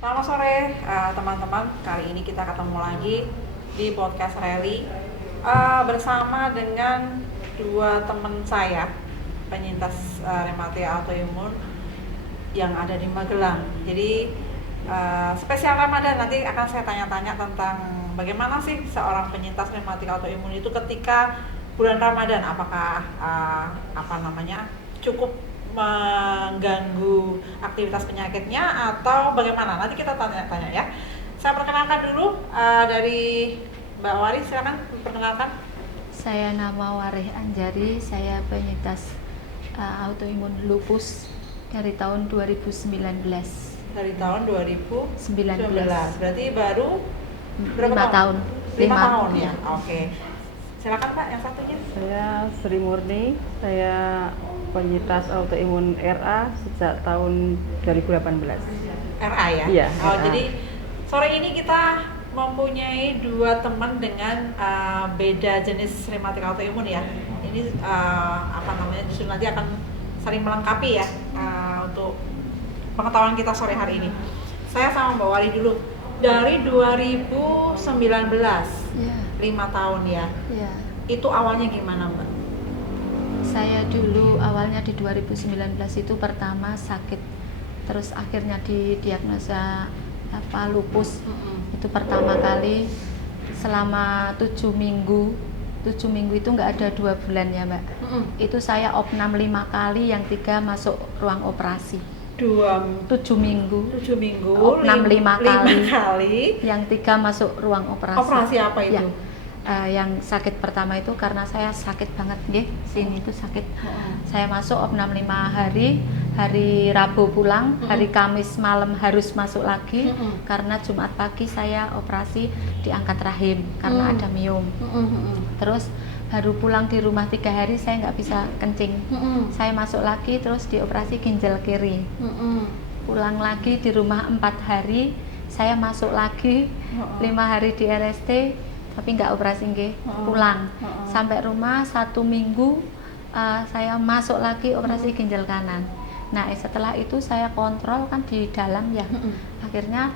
Selamat sore teman-teman. Kali ini kita ketemu lagi di podcast Rally bersama dengan dua teman saya penyintas rematia autoimun yang ada di Magelang. Jadi spesial Ramadan nanti akan saya tanya-tanya tentang bagaimana sih seorang penyintas rematika autoimun itu ketika bulan Ramadan, apakah cukup mengganggu aktivitas penyakitnya atau bagaimana? Nanti kita tanya-tanya ya. Saya perkenalkan dulu dari Mbak Wari, silakan perkenalkan. Saya nama Warih Anjari, saya penyintas autoimun lupus dari tahun 2019. Dari tahun 2019. Berarti baru berapa 5 tahun. 5 tahun ya. Oke. Silakan Pak, yang satunya. Saya Sri Murni, saya penyintas autoimun RA sejak tahun 2018. RA ya? Iya. Oh, RA. jadi sore ini kita mempunyai dua teman dengan beda jenis rematik autoimun ya. Ini justru nanti akan saling melengkapi ya untuk pengetahuan kita sore hari ini. Saya sama Mbak Wari dulu. Dari 2019, Ya. 5 tahun ya. Ya. Itu awalnya gimana Mbak? Saya dulu awalnya di 2019 itu pertama sakit, terus akhirnya didiagnosa lupus. Itu pertama kali selama 7 minggu. 7 minggu itu nggak ada 2 bulan ya Mbak. Itu saya opnam 5 kali, yang 3 masuk ruang operasi. 7 minggu. 7 minggu. Opnam 5 kali. Yang 3 masuk ruang operasi. Operasi apa itu? Ya. Yang sakit pertama itu karena saya sakit banget nggih, sini itu sakit. Saya masuk opnam 5 hari, hari Rabu pulang, hari Kamis malam harus masuk lagi karena Jumat pagi saya operasi diangkat rahim karena ada miom. Terus baru pulang di rumah 3 hari saya nggak bisa kencing. Saya masuk lagi terus dioperasi ginjal kiri. Pulang lagi di rumah 4 hari, saya masuk lagi 5 hari di RST tapi nggak operasi nggih, pulang sampai rumah 1 minggu, saya masuk lagi operasi ginjal kanan. Nah setelah itu saya kontrol kan di dalam ya, akhirnya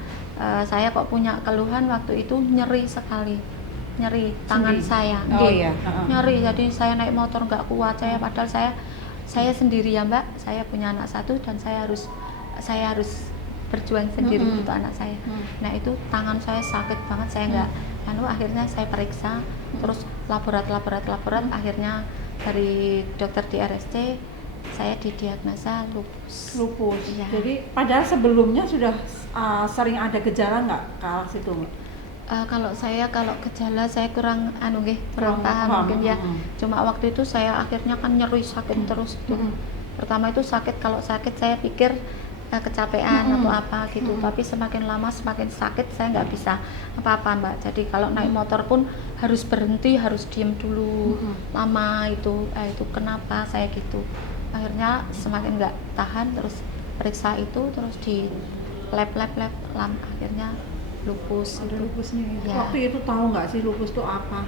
saya kok punya keluhan waktu itu nyeri sekali, nyeri tangan saya, nyeri, jadi saya naik motor nggak kuat, padahal saya sendiri ya Mbak, saya punya anak 1 dan saya harus berjuang sendiri untuk anak saya. Nah itu tangan saya sakit banget, saya nggak akhirnya saya periksa, terus laborat, akhirnya dari dokter di RST saya didiagnosa lupus. Ya. Jadi padahal sebelumnya sudah sering ada gejala nggak ke arah situ Mbak? Kalau gejala saya kurang paham mungkin ya. Cuma waktu itu saya akhirnya kan nyeri sakit terus tuh. Pertama itu kalau sakit saya pikir kecapean atau apa gitu, tapi semakin lama semakin sakit, saya nggak bisa apa-apa Mbak. Jadi kalau naik motor pun harus berhenti, harus diem dulu lama itu kenapa saya gitu. Akhirnya semakin nggak tahan, terus periksa itu, terus di lab akhirnya lupus. Ada lupusnya ya. Ya. Waktu itu tahu nggak sih lupus itu apa?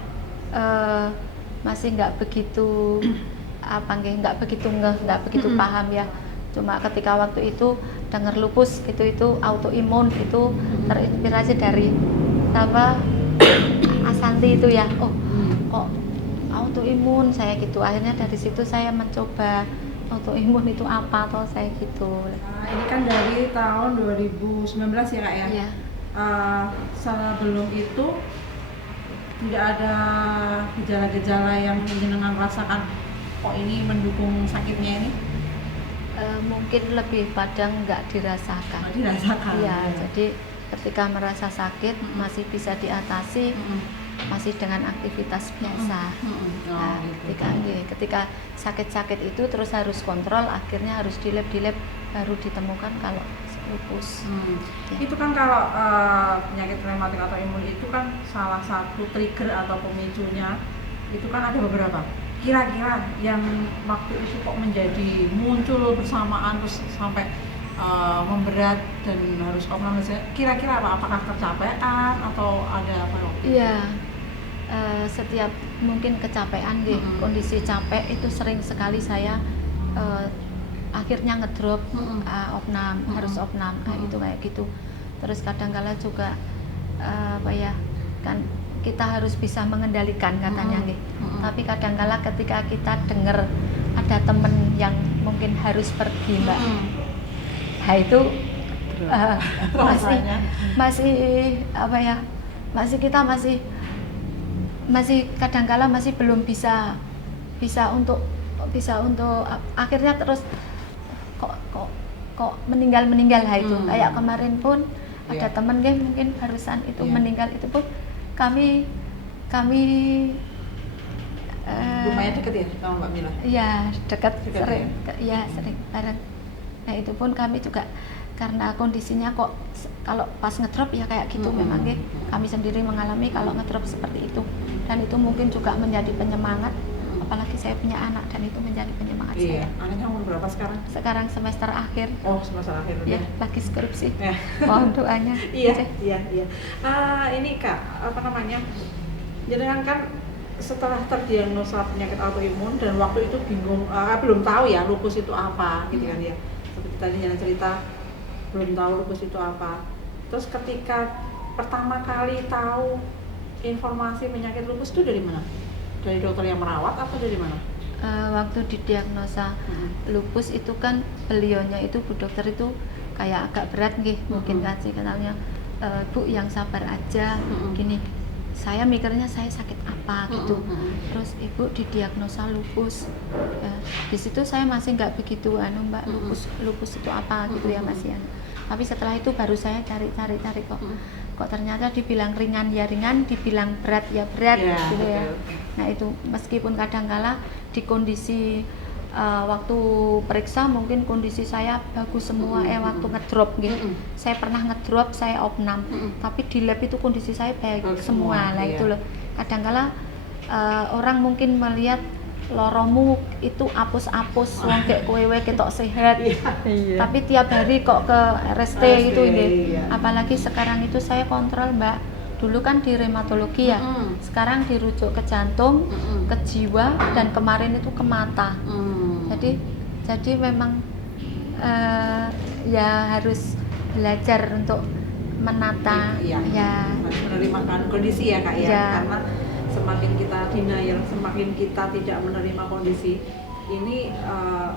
Masih nggak begitu nggak begitu paham ya. Cuma ketika waktu itu dengar lupus itu autoimun, itu terinspirasi dari Asanti itu ya. Kok autoimun saya gitu. Akhirnya dari situ saya mencoba autoimun itu apa toh saya gitu. Nah, ini kan dari tahun 2019 ya Kak ya? Iya. Sebelum itu tidak ada gejala-gejala yang jenengan rasakan kok ini mendukung sakitnya ini? Mungkin lebih pada nggak dirasakan. Iya, jadi ketika merasa sakit masih bisa diatasi, masih dengan aktivitas biasa. Nah, ketika sakit itu terus harus kontrol, akhirnya harus di lab baru ditemukan kalau lupus. Ya. Itu kan kalau penyakit rematik autoimun itu kan salah satu trigger atau pemicunya itu kan ada beberapa. Kira-kira yang waktu itu kok menjadi muncul bersamaan terus sampai memberat dan harus opnam, kira-kira apa? Apakah kecapean atau ada apa? Iya, setiap mungkin kecapean deh, kondisi capek itu sering sekali saya akhirnya ngedrop opnam, harus opnam, itu kayak gitu. Terus kadang-kala juga apa ya, kan kita harus bisa mengendalikan katanya nggih. Tapi kadang-kala ketika kita dengar ada temen yang mungkin harus pergi Mbak, nah itu masih apa ya, masih kadang-kala masih belum bisa untuk akhirnya terus kok meninggal lah itu. Kayak kemarin pun ada temen nggih mungkin barusan itu meninggal, itu pun kami lumayan dekat ya sama Mbak Mila? Iya dekat sering, ya? Sering bareng. Nah itu pun kami juga karena kondisinya kok kalau pas ngedrop ya kayak gitu memang nggih. Kami sendiri mengalami kalau ngedrop seperti itu, dan itu mungkin juga menjadi penyemangat. Apalagi saya punya anak dan itu menjadi penyemangat saya. Anaknya umur berapa sekarang? Sekarang semester akhir. Oh, semester akhir ya, lagi skripsi. Mohon doanya. Iya. Ini Kak, apa namanya? Jenengan kan setelah terdiagnosa penyakit autoimun dan waktu itu bingung, belum tahu ya lupus itu apa, gitu kan ya. Seperti tadi yang cerita, belum tahu lupus itu apa. Terus ketika pertama kali tahu informasi penyakit lupus itu dari mana? Dari dokter yang merawat atau dari mana? Waktu didiagnosa lupus itu kan beliaunya itu Bu Dokter itu kayak agak berat nggih, mungkin kasih kenalnya, Bu yang sabar aja, gini. Saya mikirnya saya sakit apa gitu. Terus Ibu didiagnosa lupus. Di situ saya masih nggak begitu Mbak, lupus itu apa gitu ya masih. Tapi setelah itu baru saya cari kok ternyata dibilang ringan ya ringan, dibilang berat ya berat gitu ya. Nah itu meskipun kadang-kala di kondisi waktu periksa mungkin kondisi saya bagus semua, waktu ngedrop gitu. Saya pernah ngedrop, saya opnam, tapi di lab itu kondisi saya baik semua. Lah itu loh. Kadang-kala orang mungkin melihat loromu itu apus-apus, wong kayak kowe ketok sehat. Tapi tiap hari kok ke RST gitu ini. Apalagi sekarang itu saya kontrol Mbak. Dulu kan di reumatologi ya. Sekarang dirujuk ke jantung, ke jiwa, dan kemarin itu ke mata. Jadi memang ya harus belajar untuk menata ya. Harus menerima kondisi ya Kak ya. Karena semakin kita denial, semakin kita tidak menerima kondisi ini,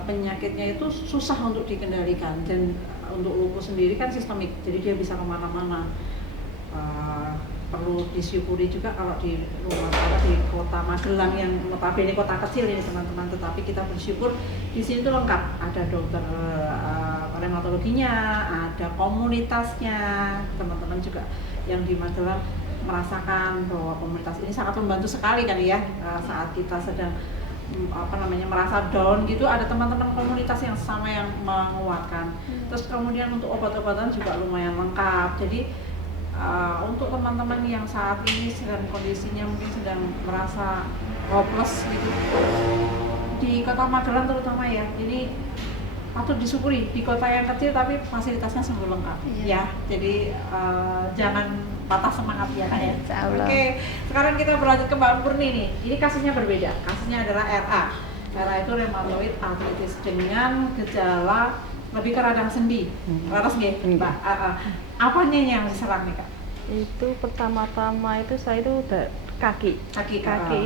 penyakitnya itu susah untuk dikendalikan. Dan untuk lupus sendiri kan sistemik, jadi dia bisa kemana-mana. Perlu disyukuri juga kalau di rumah di kota Magelang yang notabene kota kecil ini teman-teman, tetapi kita bersyukur di sini tuh lengkap, ada dokter reumatologinya, ada komunitasnya. Teman-teman juga yang di Magelang merasakan bahwa komunitas ini sangat membantu sekali kan ya, saat kita sedang merasa down gitu, ada teman-teman komunitas yang sama yang menguatkan. Terus kemudian untuk obat-obatan juga lumayan lengkap. Jadi untuk teman-teman yang saat ini sedang kondisinya mungkin sedang merasa hopeless gitu di kota Magelang terutama ya, ini patut disyukuri di kota yang kecil tapi fasilitasnya sungguh lengkap ya. Jadi jangan patah semangat ya Kak ya. Oke, sekarang kita berlanjut ke Mbak Murni nih. Ini kasusnya berbeda. Kasusnya adalah RA. RA itu rheumatoid arthritis dengan gejala lebih ke radang sendi. Laras nggih, Mbak. Apanya yang diserang nih Kak? Itu pertama-tama itu saya itu udah kaki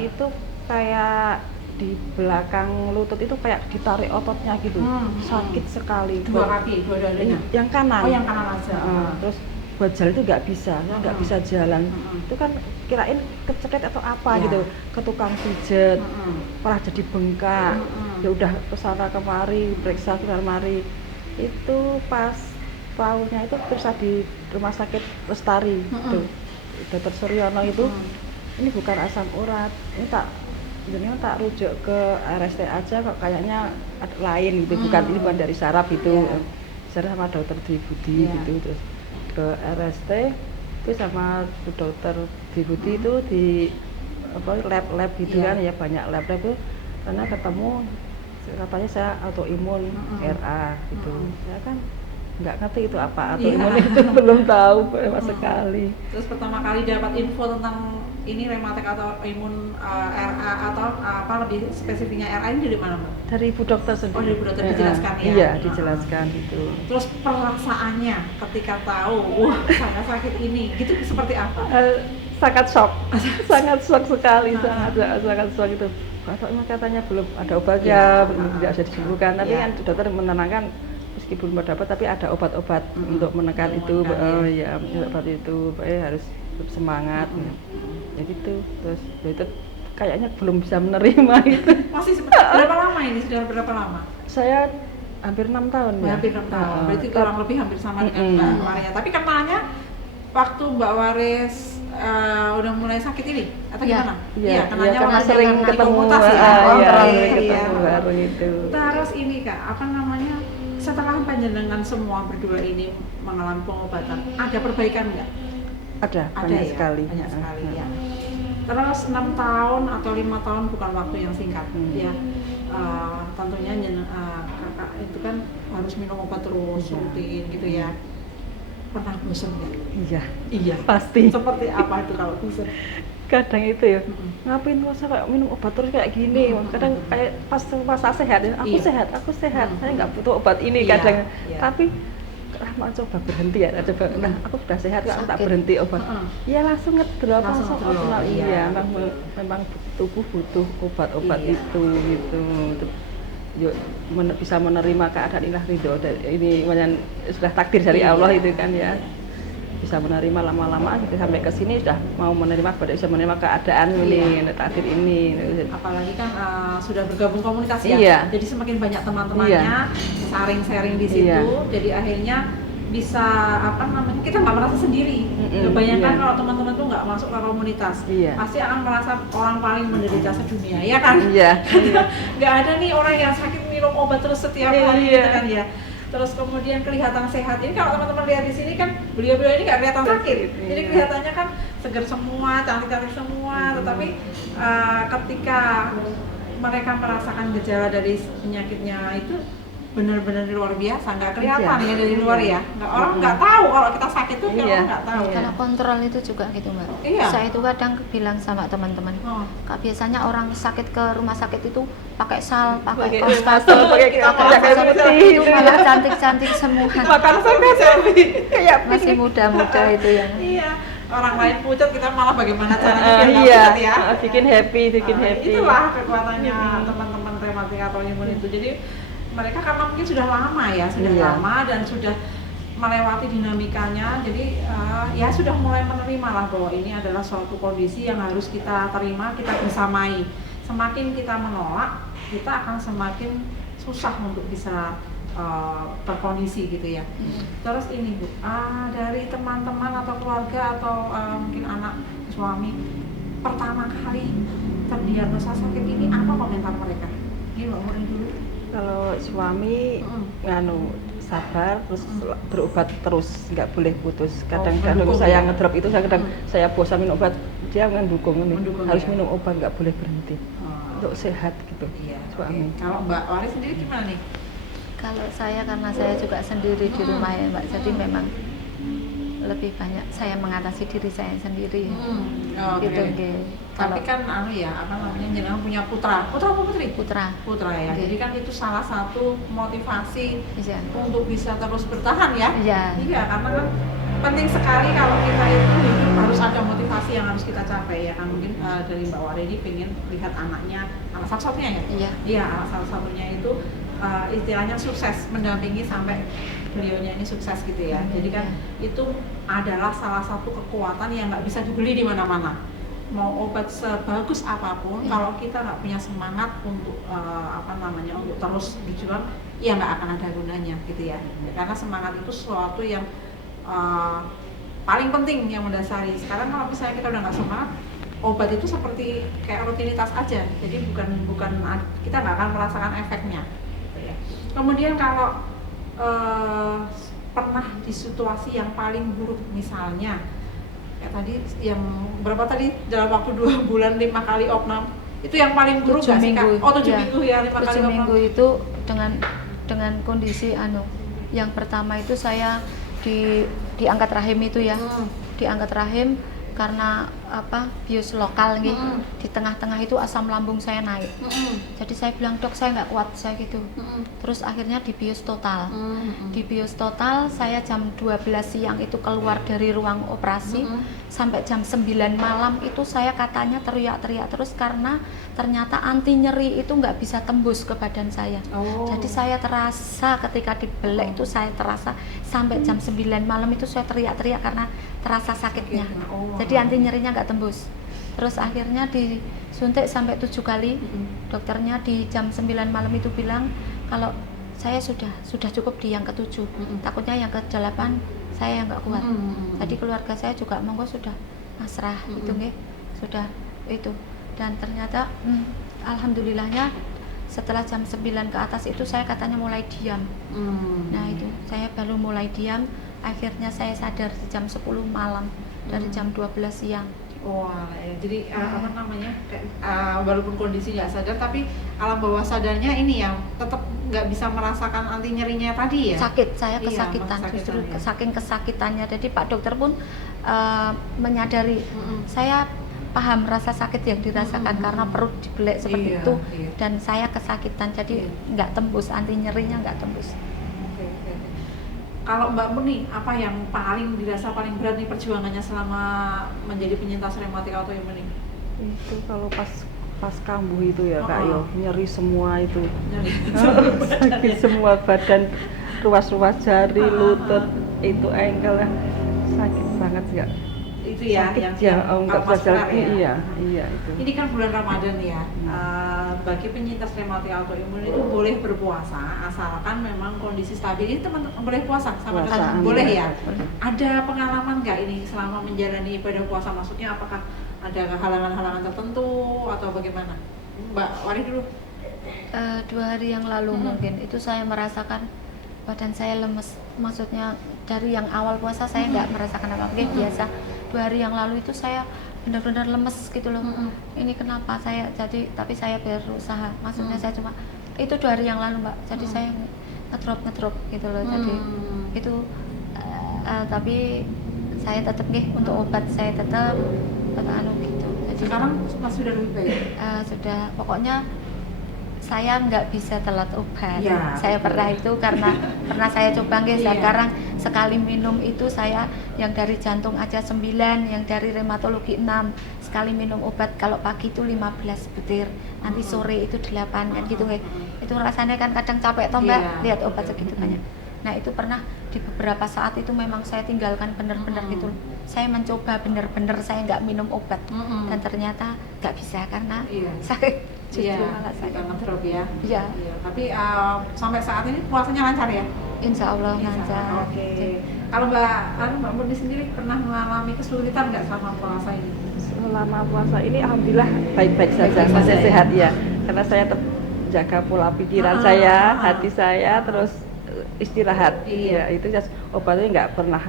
itu kayak di belakang lutut itu kayak ditarik ototnya gitu, sakit sekali. Dua kaki, dua dadanya? Yang kanan. Oh yang kanan aja. Terus buat jalan itu nggak bisa, nggak bisa jalan. Itu kan kirain kecekit atau apa gitu, ke tukang pijet, malah jadi bengkak. Ya udah kesana kemari, periksa kemari. Itu pas tahunnya itu periksa di rumah sakit Lestari, Dr. Suryono itu. Ini bukan asam urat, ini tak rujuk ke RST aja kok, kayaknya lain gitu, bukan dari saraf gitu. Saya sama dokter Dwi Budi gitu, terus ke RST itu sama dokter Dwi Budi itu di lab gitu kan ya, banyak lab itu, karena ketemu katanya saya autoimun RA gitu. Ya kan nggak ngerti itu apa atau Iya. imun itu belum tahu sama sekali. Terus pertama kali dapat info tentang ini rematik atau imun RA atau apa lebih spesifiknya RA ini dari mana, Mbak? Dari ibu dokter sendiri. Oh, dari ibu dokter dijelaskan ya? Iya, dijelaskan itu. Terus perasaannya ketika tahu, wah saya sakit ini, gitu seperti apa? Sangat shock, sangat shock sekali, sangat shock itu. Katanya belum ada obatnya, belum tidak bisa disembuhkan. Tapi kan dokter menenangkan, meskipun belum dapat, tapi ada obat-obat untuk menekan itu. Ya, obat itu, harus tetap semangat. Ya gitu. Terus itu kayaknya belum bisa menerima itu. Masih berapa lama ini? Sudah berapa lama? Saya hampir 6 tahun ya. Hampir 6 tahun. Berarti kurang lebih hampir sama dengan Mbak Maria. Tapi kenalnya waktu Mbak Waris udah mulai sakit ini atau gimana? Iya, kenalnya karena waktu sering di ketemu komunitas ya. sering ketemu Iya. bareng itu. Terus ini Kak, apa namanya? Setelah panjenengan semua berdua ini mengalami pengobatan, ada perbaikan nggak? Ada Ada banyak ya? sekali. Banyak sekali ya. Terus 6 tahun atau 5 tahun bukan waktu yang singkat ya. Tentunya kakak itu kan harus minum obat terus rutin gitu ya. Pernah bosan nggak? Iya. Pasti. Seperti apa itu kalau bosan? Kadang itu ya, ngapain masa kayak minum obat terus kayak gini? Kadang kayak pas masa sehat, aku sehat, saya nggak butuh obat ini kadang. Tapi coba berhenti ya, coba. Nah, aku sudah sehat, kok tak berhenti obat. Ya langsung ngedrop, langsung optimal. Iya, memang tubuh butuh obat-obat itu gitu. Yuk, bisa menerima keadaan ilah ridho, ini sudah takdir dari Allah itu kan ya. Bisa menerima lama-lama gitu, sampai ke sini sudah mau menerima, bisa menerima keadaan ini, takdir ini. Apalagi kan sudah bergabung komunitas ya. Iya. Jadi semakin banyak teman-temannya sharing di situ. Jadi akhirnya bisa kita nggak merasa sendiri. Kebanyakan kalau teman-teman tuh nggak masuk ke komunitas, pasti akan merasa orang paling menderita sedunia, ya kan? Iya. Nggak ada nih orang yang sakit minum obat terus setiap hari gitu kan ya. Terus kemudian kelihatan sehat. Ini kalau teman-teman lihat di sini kan beliau-beliau ini nggak kelihatan sakit. Jadi kelihatannya kan segar semua, cantik-cantik semua. Tetapi ketika mereka merasakan gejala dari penyakitnya itu benar-benar luar biasa, nggak kelihatan ya dari luar ya. Orang nggak tahu kalau kita sakit tuh orang nggak tahu. Kalau kontrol itu juga gitu Mbak. Saya itu kadang bilang sama teman-teman, Kak, biasanya orang sakit ke rumah sakit itu pakai sal, pakai kaos kaki, pakai itu malah cantik-cantik semua. Makan kayak masih muda-muda itu yang. Iya. Orang lain pucat, kita malah bagaimana caranya biar pucat ya. Bikin happy. Itulah kekuatannya teman-teman rematik atau imun itu. Jadi mereka karena mungkin sudah lama ya, lama dan sudah melewati dinamikanya, jadi ya sudah mulai menerima lah bahwa ini adalah suatu kondisi yang harus kita terima, kita bersamai. Semakin kita menolak, kita akan semakin susah untuk bisa berkondisi gitu ya. Terus ini Bu, dari teman-teman atau keluarga atau mungkin anak suami pertama kali terdiagnosa sakit ini, apa komentar mereka? Ini Mbak Murin dulu. Kalau suami sabar, terus berobat terus, nggak boleh putus. Kadang-kadang saya ngedrop itu, saya bosan minum obat, dia mendukung harus minum obat, nggak boleh berhenti untuk sehat gitu. Suami. Kalau Mbak Waris sendiri gimana nih? Kalau saya, karena saya juga sendiri di rumah ya Mbak, jadi memang lebih banyak saya mengatasi diri saya sendiri. Gitu nggih. Tapi kan jenengan punya putra apa putri? Putra ya. Jadi kan itu salah satu motivasi untuk bisa terus bertahan ya. Iya, karena kan penting sekali kalau kita itu hidup harus ada motivasi yang harus kita capai ya kan. Mungkin dari Mbak Wari ini pengen lihat anaknya, anak satu-satunya ya? Iya, anak satu-satunya itu istilahnya sukses, mendampingi sampai beliaunya ini sukses gitu ya. Jadi kan itu adalah salah satu kekuatan yang nggak bisa dibeli di mana-mana. Mau obat sebagus apapun, kalau kita nggak punya semangat untuk untuk terus berjuang, ya nggak akan ada gunanya gitu ya. Karena semangat itu sesuatu yang paling penting yang mendasari. Sekarang kalau misalnya kita udah nggak semangat, obat itu seperti kayak rutinitas aja. Jadi bukan kita nggak akan merasakan efeknya. Kemudian kalau pernah di situasi yang paling buruk, misalnya kayak tadi yang berapa tadi dalam waktu 2 bulan 5 kali opnam, itu yang paling buruk nggak sih Kak? 7 minggu ya, 5 kali opnam. 7 minggu itu dengan kondisi Yang pertama itu saya diangkat rahim itu ya. Diangkat rahim karena bius lokal nih. Di tengah-tengah itu asam lambung saya naik. Jadi saya bilang, "Dok, saya nggak kuat," saya gitu. Terus akhirnya di bius total. Di bius total saya jam 12 siang itu keluar dari ruang operasi sampai jam 9 malam itu saya katanya teriak-teriak terus karena ternyata anti nyeri itu nggak bisa tembus ke badan saya. Jadi saya terasa ketika dibelek itu saya terasa sampai jam 9 malam itu saya teriak-teriak karena terasa sakitnya. Jadi anti nyerinya nggak tembus. Terus akhirnya disuntik sampai 7 kali. Dokternya di jam 9 malam itu bilang kalau saya sudah cukup di yang ke-7. Takutnya yang ke-8 saya yang nggak kuat. Jadi keluarga saya juga monggo sudah pasrah gitu nggih. Sudah itu. Dan ternyata alhamdulillahnya setelah jam 9 ke atas itu saya katanya mulai diam. Nah itu saya baru mulai diam. Akhirnya saya sadar di jam 10 malam dari jam 12 siang. Wah, jadi walaupun kondisi nggak sadar, tapi alam bawah sadarnya ini yang tetap nggak bisa merasakan anti nyerinya tadi ya? Sakit, saya kesakitan, justru saking kesakitannya. Jadi Pak Dokter pun menyadari, saya paham rasa sakit yang dirasakan karena perut dibelek seperti itu, dan saya kesakitan, jadi nggak tembus, anti nyerinya nggak tembus. Kalau Mbak Murni, apa yang paling dirasa paling berat nih perjuangannya selama menjadi penyintas rematik autoimun ini? Itu kalau pas kambuh itu ya Kak Yo, nyeri semua itu. Sakit semua badan, ruas-ruas jari, lutut, itu ankle sakit banget ya. Itu ya sakit yang enggak bisa jalan. ya? Iya itu. Ini kan bulan Ramadan ya. Bagi penyintas rematik autoimun itu boleh berpuasa asalkan memang kondisi stabil. Ini teman boleh puasa sama dengan boleh ya. Ada pengalaman nggak ini selama menjalani ibadah puasa, maksudnya apakah ada halangan-halangan tertentu atau bagaimana? Mbak Wari dulu. 2 hari yang lalu mungkin itu saya merasakan badan saya lemes. Maksudnya dari yang awal puasa saya nggak merasakan apa-apa, biasa. 2 hari yang lalu itu saya benar-benar lemes gitu loh. Ini kenapa saya jadi, tapi saya berusaha. Maksudnya saya cuma itu 2 hari yang lalu Mbak. Jadi saya ngedrop gitu loh. Jadi itu tapi saya tetap untuk obat saya tetap gitu. Jadi Sekarang sudah lebih baik. Sudah, pokoknya saya nggak bisa telat obat. Ya, Saya pernah itu karena pernah saya coba sekarang sekali minum itu saya yang dari jantung aja 9, yang dari reumatologi 6. Sekali minum obat kalau pagi itu 15 butir, nanti sore itu 8 kan gitu nggih. Itu rasanya kan kadang capek toh Mbak, lihat obat segitu banyak. Nah itu pernah di beberapa saat itu memang saya tinggalkan benar-benar gitu. Saya mencoba benar-benar saya nggak minum obat dan ternyata nggak bisa karena sakit. Justru malah saya ngedrop ya. Iya. Tapi sampai saat ini puasanya lancar ya? Insya Allah lancar. Oke. Kalau Mbak Murni sendiri pernah mengalami kesulitan nggak selama puasa ini? Selama puasa ini alhamdulillah baik-baik saja, masih sehat ya. Karena saya terjaga pola pikiran saya, hati saya, terus istirahat. Iya, itu obatnya nggak pernah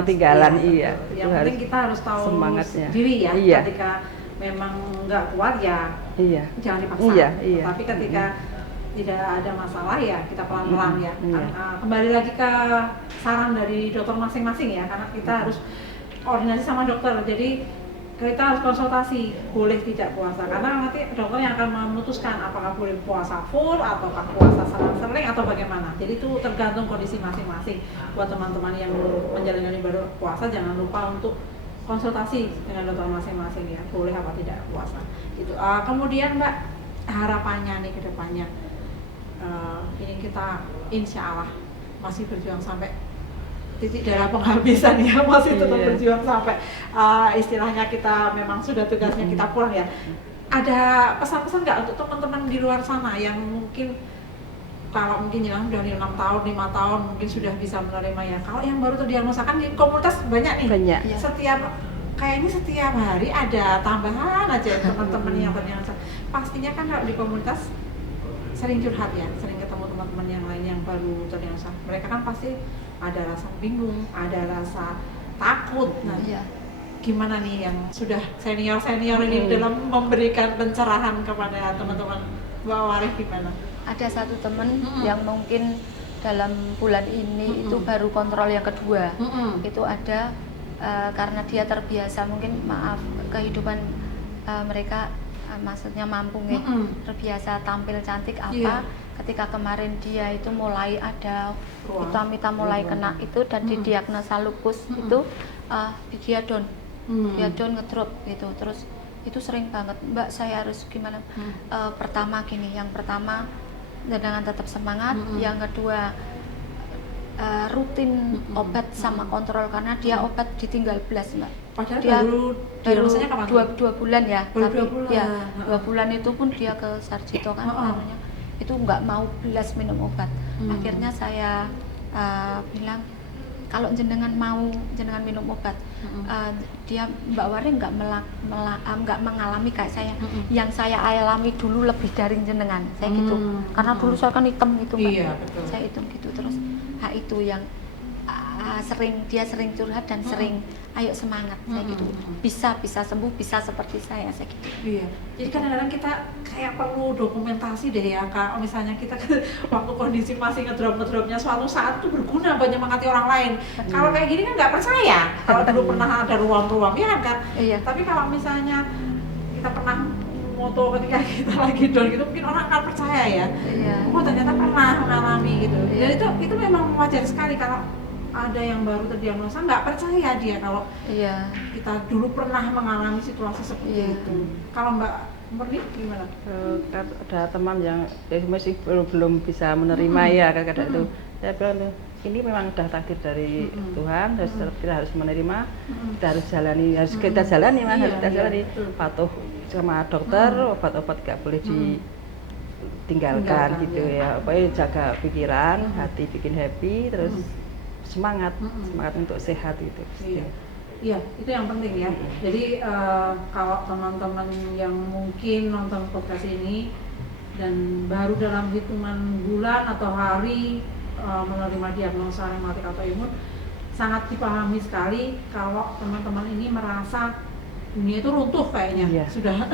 ketinggalan. Iya. Yang penting kita harus tahu semangatnya diri ya. Iya. Ketika memang nggak kuat ya jangan dipaksa. Iya. Tapi ketika tidak ada masalah ya kita pelan-pelan ya. Kembali lagi ke saran dari dokter masing-masing ya, karena kita harus koordinasi sama dokter. Jadi kita harus konsultasi boleh tidak puasa, karena nanti dokter yang akan memutuskan apakah boleh puasa full ataukah puasa selang-seling atau bagaimana. Jadi itu tergantung kondisi masing-masing. Buat teman-teman yang menjalani ibadah puasa jangan lupa untuk konsultasi dengan dokter masing-masing ya, boleh apa tidak puasa gitu. Kemudian Mbak, harapannya nih ke depannya, ini kita insya Allah masih berjuang sampai titik darah penghabisan ya, masih tetap berjuang sampai istilahnya kita memang sudah tugasnya kita pulang ya. Ada pesan-pesan nggak untuk teman-teman di luar sana yang mungkin kalau mungkin yang udah 6 tahun, 5 tahun mungkin sudah bisa menerima ya. Kalau yang baru terdiagnosakan di komunitas banyak nih. Banyak. Kayaknya setiap hari ada tambahan aja teman-teman yang terdiagnosa. Pastinya kan kalau di komunitas sering curhat ya, sering ketemu teman-teman yang lain yang baru terdiagnosa. Mereka kan pasti ada rasa bingung, ada rasa takut. Nah, gimana nih yang sudah senior-senior ini dalam memberikan pencerahan kepada teman-teman? Mbak Warih gimana? Ada satu teman yang mungkin dalam bulan ini itu baru kontrol yang kedua. Itu ada karena dia terbiasa, mungkin maaf, kehidupan mereka maksudnya mampu nih, terbiasa tampil cantik apa. Ketika kemarin dia itu mulai ada hitam-hitam mulai kena itu dan didiagnosa lupus itu dia down, ngedrop gitu. Terus itu sering banget, Mbak saya harus gimana? Pertama gini, yang pertama dengan tetap semangat, yang kedua rutin obat sama kontrol karena dia obat ditinggal belas, Mbak. Padahal dia baru dua bulan ya, baru tapi 2 bulan. Ya 2 bulan itu pun dia ke Sarjito kan namanya, itu nggak mau belas minum obat. Akhirnya saya bilang kalau jenengan mau jenengan minum obat, dia Mbak Wari nggak mengalami kayak saya. Yang saya alami dulu lebih dari jenengan, saya gitu. Karena dulu saya kan hitam gitu, Mbak. Iya, betul. Saya hitam gitu terus. Itu yang dia sering curhat dan sering ayo semangat, saya gitu. Bisa sembuh, bisa seperti saya gitu. Iya. Jadi kadang-kadang kita kayak perlu dokumentasi deh ya Kak. Misalnya kita waktu kondisi masih ngedropnya suatu saat itu berguna buat nyemangati orang lain. Kalau kayak gini kan nggak percaya. Kalau dulu pernah ada ruam-ruam ya kan. Iya. Tapi kalau misalnya kita pernah moto ketika kita lagi down gitu, mungkin orang akan percaya ya. Iya. Oh ternyata pernah mengalami gitu. Iya. Dan itu memang wajar sekali kalau ada yang baru terdiagnosa nggak percaya dia kalau kita dulu pernah mengalami situasi seperti itu. Kalau Mbak Murni gimana? Ada teman yang masih belum bisa menerima ya kadang-kadang itu. Saya bilang ini memang udah takdir dari Tuhan, kita harus menerima, kita harus jalani, harus kita jalani, harus kita jalani. Patuh sama dokter, obat-obat nggak boleh ditinggalkan gitu ya. Pokoknya jaga pikiran, hati bikin happy, terus semangat untuk sehat itu. Iya, itu yang penting ya. Jadi kalau teman-teman yang mungkin nonton podcast ini dan baru dalam hitungan bulan atau hari menerima diagnosa rematik autoimun, sangat dipahami sekali kalau teman-teman ini merasa dunia itu runtuh kayaknya, sudah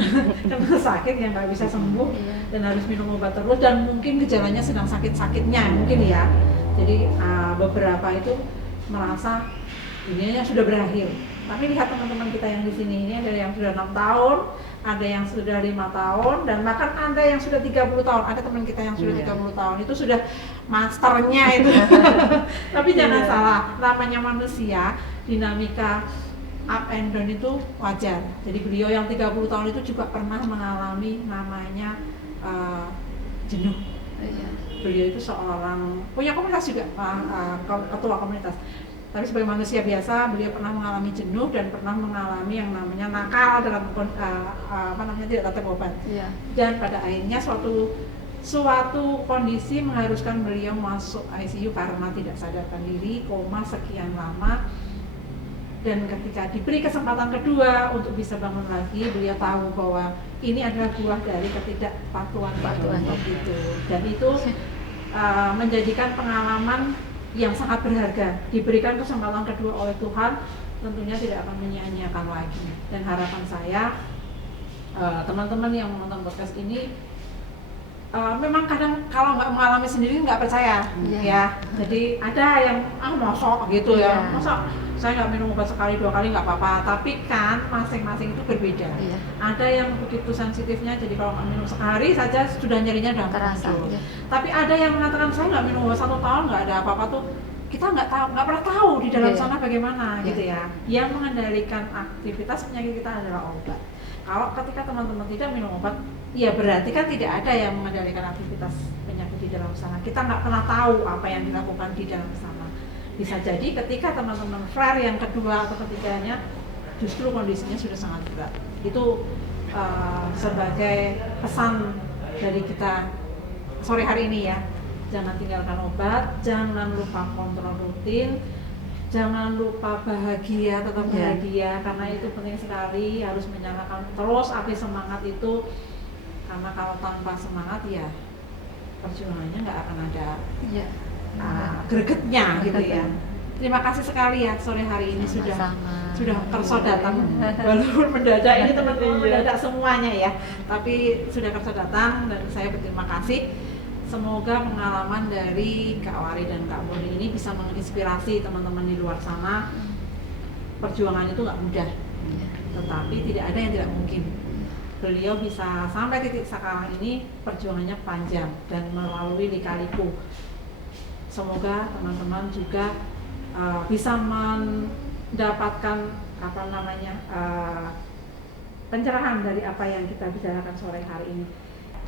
kena sakit yang nggak bisa sembuh dan harus minum obat terus dan mungkin gejalanya sedang sakit-sakitnya mungkin ya. Jadi beberapa itu merasa dunianya sudah berakhir. Tapi lihat teman-teman kita yang di sini ini ada yang sudah 6 tahun, ada yang sudah 5 tahun, dan bahkan ada yang sudah 30 tahun. Ada teman kita yang sudah 30 tahun, itu sudah masternya itu. Tapi jangan salah, namanya manusia, dinamika up and down itu wajar. Jadi beliau yang 30 tahun itu juga pernah mengalami namanya jenuh. Beliau itu seorang punya komunitas juga, ketua komunitas. Tapi sebagai manusia biasa, beliau pernah mengalami jenuh dan pernah mengalami yang namanya nakal dalam tidak tetap obat. Dan pada akhirnya suatu kondisi mengharuskan beliau masuk ICU karena tidak sadarkan diri, koma sekian lama. Dan ketika diberi kesempatan kedua untuk bisa bangun lagi, beliau tahu bahwa ini adalah buah dari ketidakpatuhan itu. Dan itu menjadikan pengalaman yang sangat berharga. Diberikan kesempatan kedua oleh Tuhan, tentunya tidak akan menyia-nyiakan lagi. Dan harapan saya, teman-teman yang menonton podcast ini, memang kadang kalau nggak mengalami sendiri nggak percaya, ya. Jadi ada yang mosok gitu ya, mosok saya nggak minum obat sekali 2 kali nggak apa-apa. Tapi kan masing-masing itu berbeda. Ada yang begitu sensitifnya, jadi kalau nggak minum sekali saja sudah nyerinya udah terasa. Tapi ada yang mengatakan saya nggak minum obat 1 tahun nggak ada apa-apa tuh. Kita nggak pernah tahu di dalam sana bagaimana gitu ya. Yang mengendalikan aktivitas penyakit kita adalah obat. Kalau ketika teman-teman tidak minum obat, ya berarti kan tidak ada yang mengendalikan aktivitas penyakit di dalam sana. Kita nggak pernah tahu apa yang dilakukan di dalam sana. Bisa jadi ketika teman-teman flare yang kedua atau ketiganya, justru kondisinya sudah sangat berat. Itu sebagai pesan dari kita sore hari ini ya. Jangan tinggalkan obat, jangan lupa kontrol rutin, jangan lupa bahagia, tetap bahagia, karena itu penting sekali. Harus menyalakan terus api semangat itu, karena kalau tanpa semangat ya perjuangannya nggak akan ada gregetnya gitu ya. Terima kasih sekali ya sore hari ini sudah kerso datang, walaupun mendadak ini teman-teman mendadak semuanya ya, tapi sudah kerso datang dan saya berterima kasih. Semoga pengalaman dari Kak Wari dan Kak Boni ini bisa menginspirasi teman-teman di luar sana. Perjuangan itu nggak mudah, tetapi tidak ada yang tidak mungkin. Beliau bisa sampai titik sekarang ini, perjuangannya panjang dan melalui lika-liku. Semoga teman-teman juga bisa mendapatkan pencerahan dari apa yang kita bicarakan sore hari ini.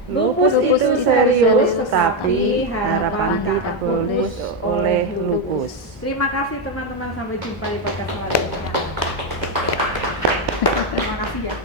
Lupus itu serius, tetapi harapan tidak lupus oleh lupus. Terima kasih teman-teman, sampai jumpa di podcast selanjutnya. Terima kasih ya.